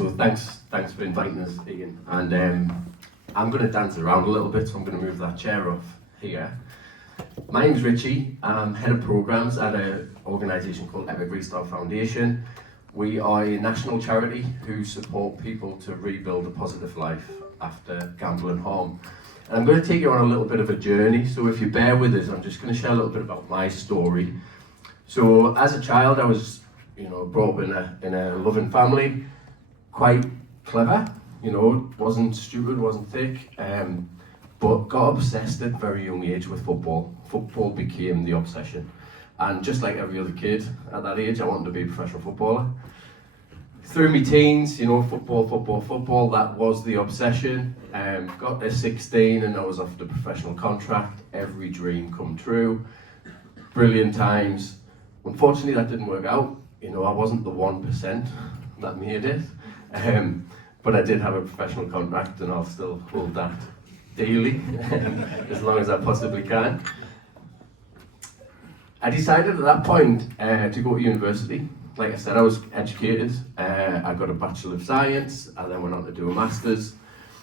so thanks for inviting us, Ian. And I'm going to dance around a little bit, so I'm going to move that chair off here. My name's Richie. I'm head of programs at an organisation called Epic Restart Foundation. We are a national charity who support people to rebuild a positive life after gambling harm. And I'm going to take you on a little bit of a journey, so if you bear with us, I'm just going to share a little bit about my story. So as a child, I was brought up in a loving family, quite clever, wasn't stupid, wasn't thick, but got obsessed at a very young age with football. Football became the obsession. And just like every other kid at that age, I wanted to be a professional footballer. Through my teens, football, that was the obsession. Got to 16 and I was offered a professional contract. Every dream come true. Brilliant times. Unfortunately, that didn't work out. I wasn't the 1% that made it. But I did have a professional contract and I'll still hold that daily, as long as I possibly can. I decided at that point to go to university. Like I said, I was educated. I got a Bachelor of Science. I then went on to do a Master's.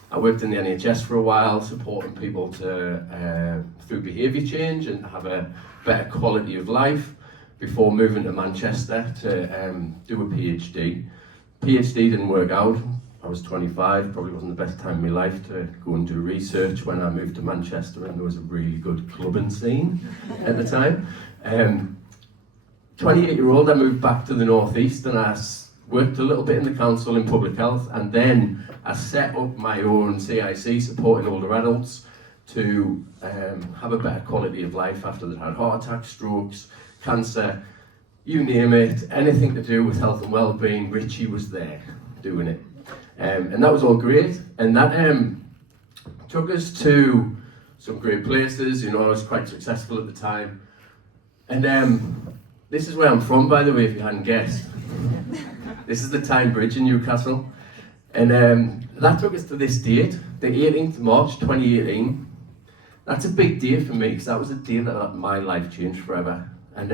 I worked in the NHS for a while, supporting people through behaviour change and have a better quality of life before moving to Manchester to do a PhD. PhD didn't work out. I was 25, probably wasn't the best time in my life to go and do research when I moved to Manchester, and there was a really good clubbing scene at the time. 28-year-old, I moved back to the northeast and I worked a little bit in the council in public health, and then I set up my own CIC supporting older adults to have a better quality of life after they'd had heart attacks, strokes, cancer, you name it, anything to do with health and well-being. Richie was there doing it. And that was all great, and that took us to some great places. I was quite successful at the time. And this is where I'm from, by the way, if you hadn't guessed. This is the Tyne Bridge in Newcastle. And that took us to this date, the 18th of March 2018. That's a big day for me, because that was a day that my life changed forever. And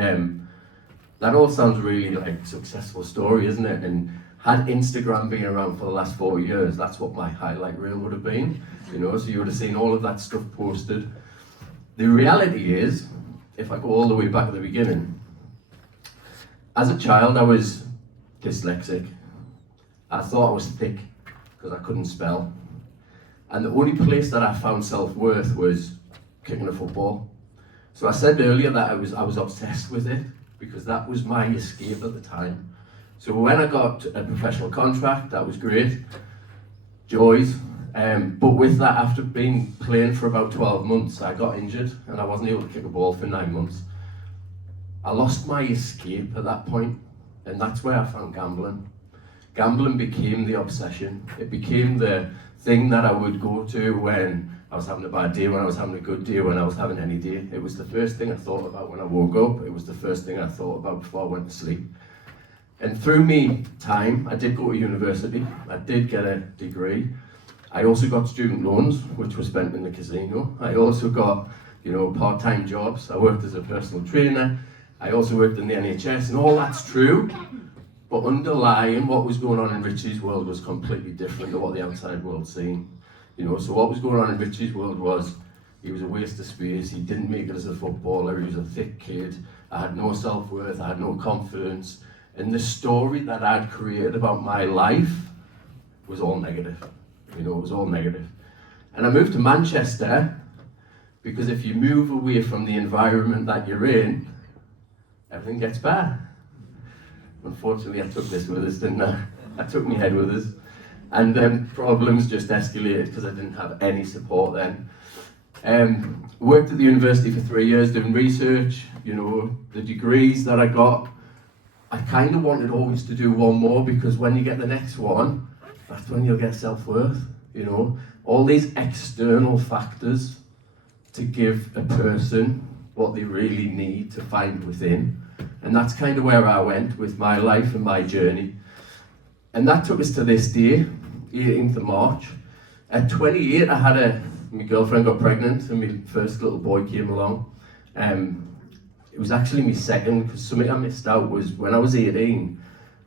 that all sounds really like a successful story, isn't it? And had Instagram been around for the last 4 years, that's what my highlight reel would have been. So you would have seen all of that stuff posted. The reality is, if I go all the way back to the beginning, as a child I was dyslexic. I thought I was thick because I couldn't spell. And the only place that I found self-worth was kicking a football. So I said earlier that I was obsessed with it because that was my escape at the time. So when I got a professional contract, that was great, joys. But with that, after being playing for about 12 months, I got injured and I wasn't able to kick a ball for 9 months. I lost my escape at that point, and that's where I found gambling. Gambling became the obsession. It became the thing that I would go to when I was having a bad day, when I was having a good day, when I was having any day. It was the first thing I thought about when I woke up. It was the first thing I thought about before I went to sleep. And through me time, I did go to university. I did get a degree. I also got student loans, which were spent in the casino. I also got, part-time jobs. I worked as a personal trainer. I also worked in the NHS, and all that's true. But underlying what was going on in Richie's world was completely different to what the outside world seen. So what was going on in Richie's world was he was a waste of space. He didn't make it as a footballer. He was a thick kid. I had no self-worth. I had no confidence. And the story that I'd created about my life was all negative. It was all negative. And I moved to Manchester because if you move away from the environment that you're in, everything gets better. Unfortunately, I took this with us, didn't I? I took my head with us. And then problems just escalated because I didn't have any support then. Worked at the university for 3 years doing research. The degrees that I got, I kind of wanted always to do one more, because when you get the next one, that's when you'll get self-worth. All these external factors to give a person what they really need to find within. And that's kind of where I went with my life and my journey. And that took us to this day, 18th of March. At 28, my girlfriend got pregnant and my first little boy came along. It was actually my second, because something I missed out was when I was 18,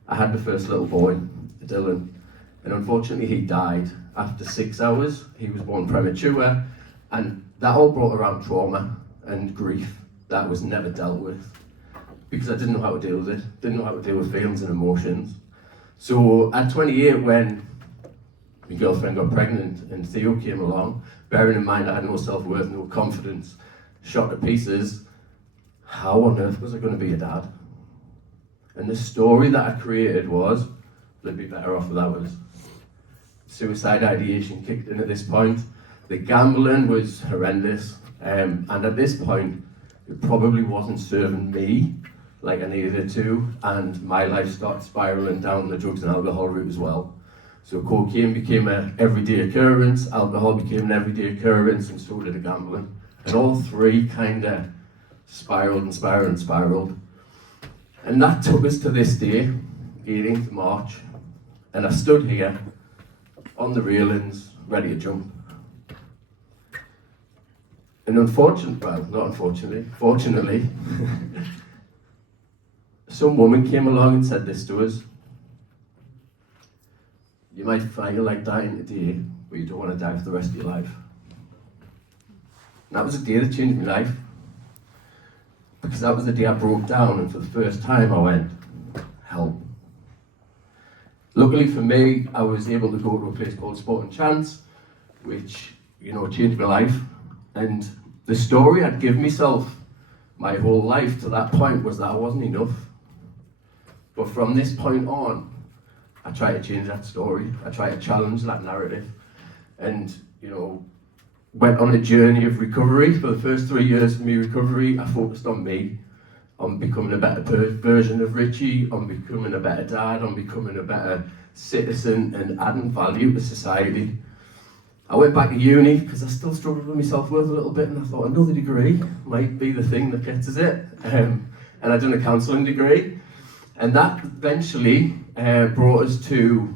I had the first little boy, Dylan. And unfortunately he died after 6 hours. He was born premature, and that all brought around trauma and grief that was never dealt with, because I didn't know how to deal with it, didn't know how to deal with feelings and emotions. So at 28, when my girlfriend got pregnant and Theo came along, bearing in mind I had no self-worth, no confidence, shot to pieces, how on earth was I going to be a dad? And the story that I created was, they'd be better off without us. Suicide ideation kicked in at this point. The gambling was horrendous, and at this point, it probably wasn't serving me like I needed it to, and my life started spiraling down the drugs and alcohol route as well. So cocaine became an everyday occurrence, alcohol became an everyday occurrence, and so did the gambling. And all three kind of spiraled and spiraled and spiraled. And that took us to this day, 18th March, and I stood here on the railings, ready to jump. And fortunately, some woman came along and said this to us: you might feel like dying today, but you don't want to die for the rest of your life. And that was the day that changed my life, because that was the day I broke down, and for the first time I went, help. Luckily for me, I was able to go to a place called Sport and Chance, which, changed my life. And the story I'd given myself my whole life to that point was that I wasn't enough. But from this point on, I tried to change that story. I tried to challenge that narrative, and went on a journey of recovery. For the first 3 years of my recovery, I focused on me, on becoming a better version of Richie, on becoming a better dad, on becoming a better citizen and adding value to society. I went back to uni because I still struggled with my self-worth a little bit, and I thought another degree might be the thing that gets us it. And I'd done a counselling degree, and that eventually brought us to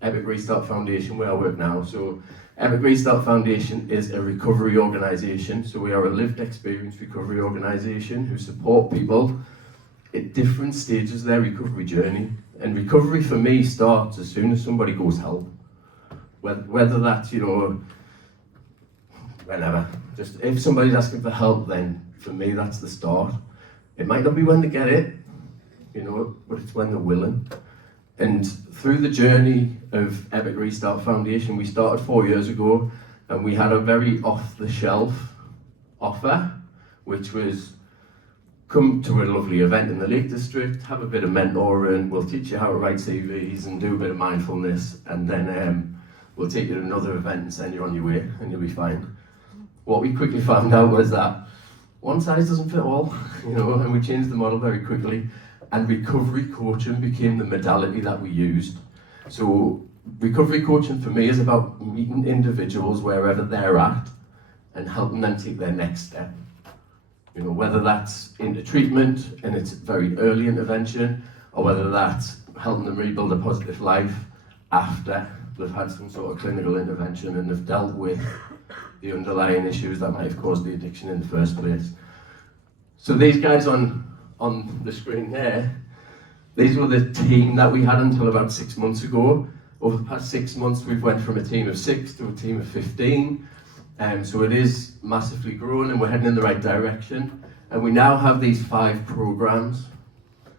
Epic Restart Foundation, where I work now. So Epic Restart Foundation is a recovery organisation. So we are a lived experience recovery organisation who support people at different stages of their recovery journey. And recovery for me starts as soon as somebody goes help. Whether that's, whenever. Just if somebody's asking for help, then for me that's the start. It might not be when they get it, but it's when they're willing. And through the journey of Epic Restart Foundation, we started 4 years ago, and we had a very off-the-shelf offer, which was come to a lovely event in the Lake District, have a bit of mentoring, we'll teach you how to write CVs and do a bit of mindfulness, and then we'll take you to another event and send you on your way, and you'll be fine. What we quickly found out was that one size doesn't fit all, and we changed the model very quickly. And recovery coaching became the modality that we used. So recovery coaching for me is about meeting individuals wherever they're at and helping them take their next step. Whether that's into treatment and it's very early intervention, or whether that's helping them rebuild a positive life after they've had some sort of clinical intervention and they've dealt with the underlying issues that might have caused the addiction in the first place. So these guys on the screen there, these were the team that we had until about 6 months ago. Over the past 6 months, we've went from a team of 6 to a team of 15. So it is massively grown, and we're heading in the right direction. And we now have these 5 programs.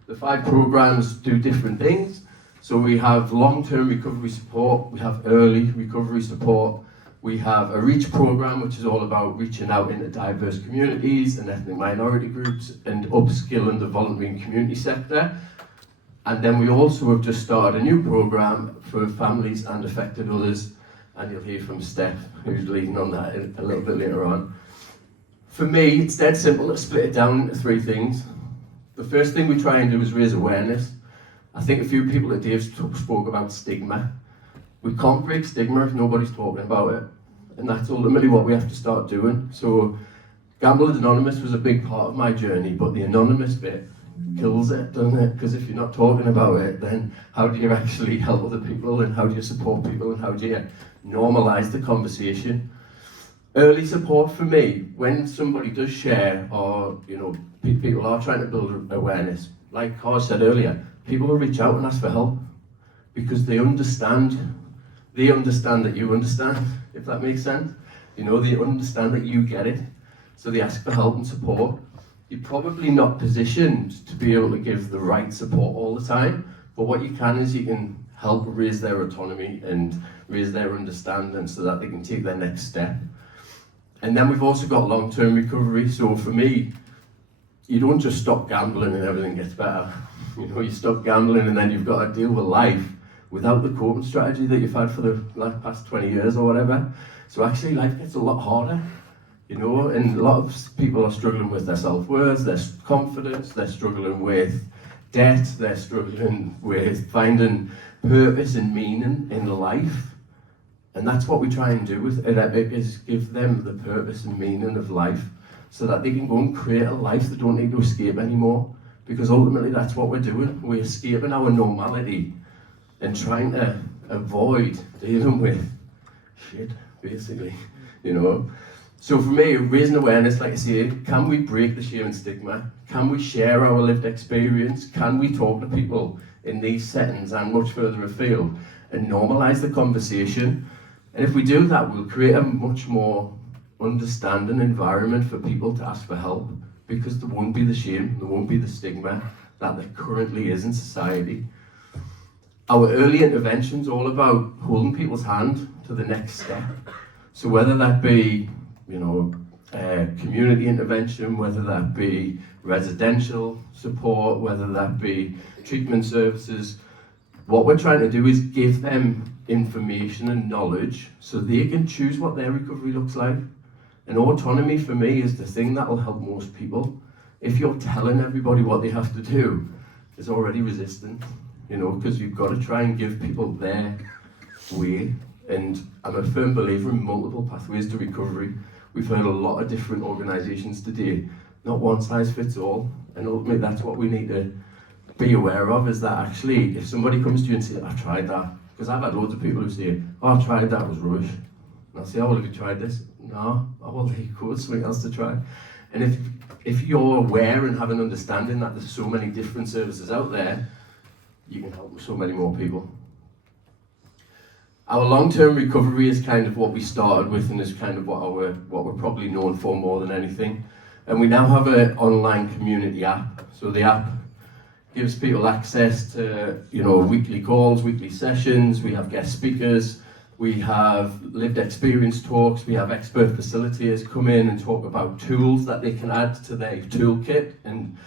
The 5 programs do different things. So we have long-term recovery support, we have early recovery support, we have a REACH program, which is all about reaching out into diverse communities and ethnic minority groups and upskilling the voluntary and community sector. And then we also have just started a new program for families and affected others, and you'll hear from Steph, who's leading on that a little bit later on. For me, it's dead simple to split it down into 3 things. The first thing we try and do is raise awareness. I think a few people at Dave spoke about stigma. We can't break stigma if nobody's talking about it, and that's ultimately what we have to start doing. So Gamblers Anonymous was a big part of my journey, but the anonymous bit kills it, doesn't it? Because if you're not talking about it, then how do you actually help other people, and how do you support people, and how do you normalise the conversation? Early support for me, when somebody does share, or people are trying to build awareness, like Carl said earlier, people will reach out and ask for help. because they understand that you understand, if that makes sense. You know, they understand that you get it, so they ask for help and support. You're probably not positioned to be able to give the right support all the time, but what you can is you can help raise their autonomy and raise their understanding so that they can take their next step. And then we've also got long-term recovery. So for me, you don't just stop gambling and everything gets better. You know, you stop gambling and then you've got to deal with life without the coping strategy that you've had for the past 20 years or whatever. So actually life gets a lot harder, you know, and a lot of people are struggling with their self-worth, their confidence, they're struggling with debt, they're struggling with finding purpose and meaning in life. And that's what we try and do with Epic, is give them the purpose and meaning of life so that they can go and create a life they don't need to escape anymore. Because ultimately that's what we're doing. We're escaping our normality and trying to avoid dealing with shit, basically, you know. So for me, raising awareness, like I say, can we break the shame and stigma? Can we share our lived experience? Can we talk to people in these settings and much further afield and normalise the conversation? And if we do that, we'll create a much more understanding environment for people to ask for help, because there won't be the shame, there won't be the stigma that there currently is in society. Our early intervention's all about holding people's hand to the next step. So whether that be, you know, community intervention, whether that be residential support, whether that be treatment services, what we're trying to do is give them information and knowledge so they can choose what their recovery looks like. And autonomy for me is the thing that will help most people. If you're telling everybody what they have to do, it's already resistant, you know, because you've got to try and give people their way. And I'm a firm believer in multiple pathways to recovery. We've heard a lot of different organisations today, not one size fits all. And ultimately that's what we need to be aware of, is that actually if somebody comes to you and says, I've tried that, because I've had loads of people who say, oh, I've tried that, it was rubbish. And I'll say, oh, well, have you tried this? No. Oh, well, there you go, something else to try. And if you're aware and have an understanding that there's so many different services out there, you can help so many more people. Our long-term recovery is kind of what we started with, and is kind of what we're probably known for more than anything. And we now have an online community app. So the app gives people access to, you know, weekly calls, weekly sessions. We have guest speakers. We have lived experience talks. We have expert facilitators come in and talk about tools that they can add to their toolkit, and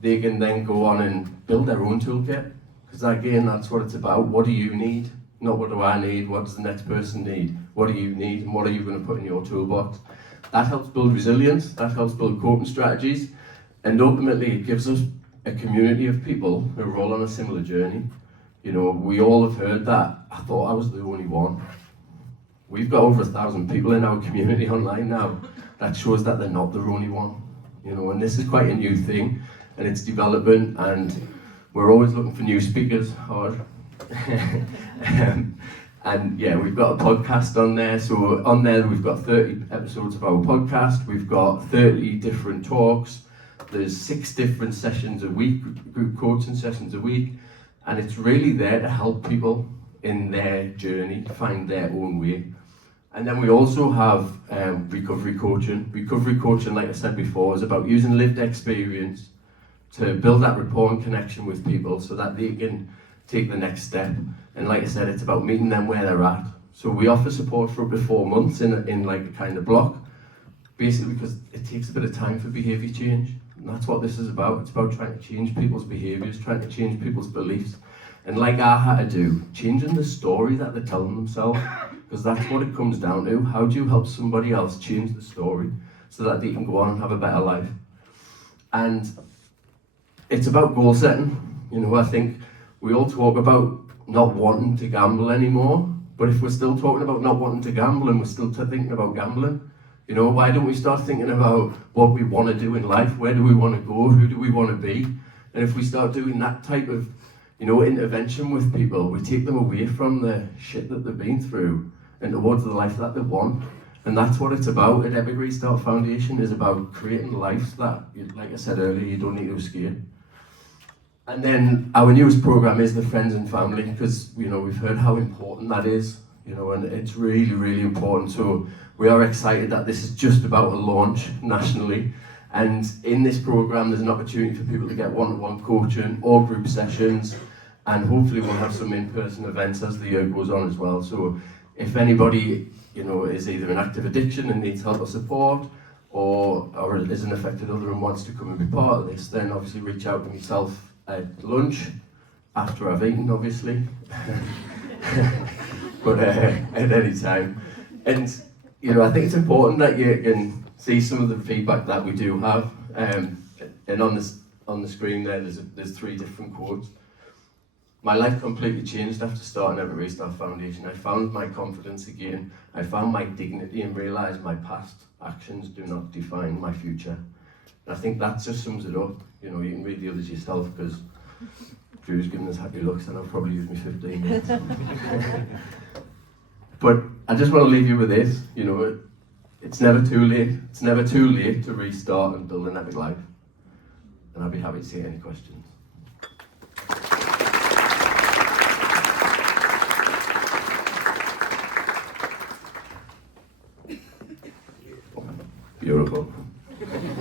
they can then go on and build their own toolkit. Because again, that's what it's about. What do you need? Not what do I need, what does the next person need? What do you need, and what are you going to put in your toolbox? That helps build resilience, that helps build coping strategies, and ultimately it gives us a community of people who are all on a similar journey. You know, we all have heard that, I thought I was the only one. We've got over 1,000 people in our community online now. That shows that they're not the only one. You know, and this is quite a new thing, and it's developing, and we're always looking for new speakers, hard. And yeah, we've got a podcast on there. So on there we've got 30 episodes of our podcast. We've got 30 different talks. There's 6 different sessions a week, group coaching sessions a week. And it's really there to help people in their journey to find their own way. And then we also have recovery coaching. Recovery coaching, like I said before, is about using lived experience to build that rapport and connection with people so that they can take the next step. And like I said, it's about meeting them where they're at. So we offer support for up to 4 months in like a kind of block, basically because it takes a bit of time for behaviour change. And that's what this is about. It's about trying to change people's behaviours, trying to change people's beliefs. And like I had to do, changing the story that they're telling themselves, because that's what it comes down to. How do you help somebody else change the story so that they can go on and have a better life? And it's about goal setting. You know, I think we all talk about not wanting to gamble anymore, but if we're still talking about not wanting to gamble and we're still thinking about gambling, you know, why don't we start thinking about what we want to do in life? Where do we want to go? Who do we want to be? And if we start doing that type of, you know, intervention with people, we take them away from the shit that they've been through and towards the life that they want. And that's what it's about. At Epic Restart Foundation is about creating lives that, like I said earlier, you don't need to escape. And then our newest program is the Friends and Family, because we've heard how important that is, and it's really, really important. So we are excited that this is just about a launch nationally. And in this program, there's an opportunity for people to get one-to-one coaching or group sessions, and hopefully we'll have some in-person events as the year goes on as well. So if anybody, is either in active addiction and needs help or support, or is an affected other and wants to come and be part of this, then obviously reach out to myself at lunch, after I've eaten, obviously, but at any time. And I think it's important that you can see some of the feedback that we do have. And on the screen there's 3 different quotes. My life completely changed after starting at Restart Foundation. I found my confidence again. I found my dignity and realised my past actions do not define my future. And I think that just sums it up. You can read the others yourself, because Drew's giving us happy looks and I'll probably use me 15 minutes. But I just want to leave you with this. It's never too late. It's never too late to restart and build an epic life. And I'll be happy to take any questions. Beautiful.